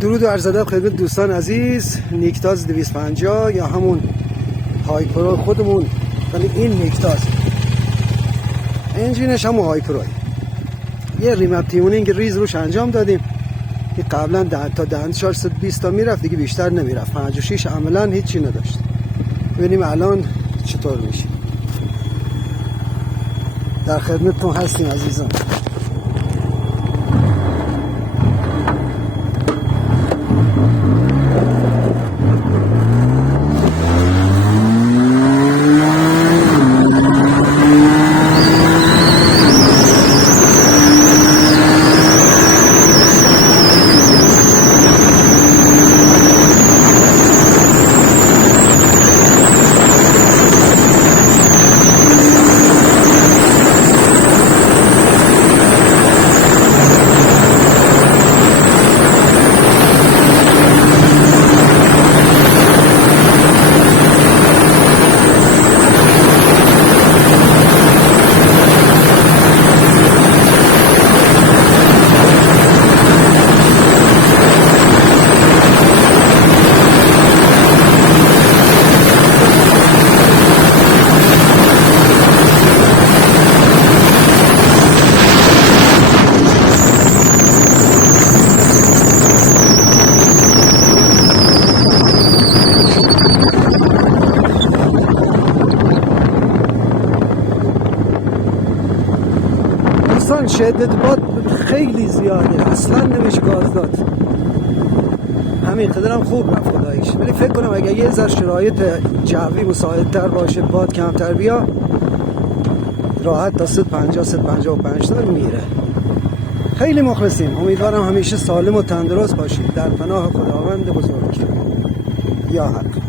درود و عرض ادب خدمت دوستان عزیز. نیکتاز 250 یا همون هایپرو خودمون، ولی این نیکتاز انجینش همون هایپرو. یه ریمپ تیونینگ ریز روش انجام دادیم. این قبلا تا 420 تا میرفت، دیگه بیشتر نمیرفت. 56 عملا هیچی نداشت. ببینیم الان چطور میشه. در خدمتتون هستیم عزیزان. شدت باد خیلی زیاده، اصلا نمیشه گاز داد. همین قدرم خوب رفت خداییش، ولی فکر کنم اگه یه ذره شرایط جوی مساعدتر باشه، باد کمتر بیا، راحت تا 150-155 تا میره. خیلی مخلصیم. امیدوارم همیشه سالم و تندرست باشید. در پناه خداوند بزرگ. یا حق.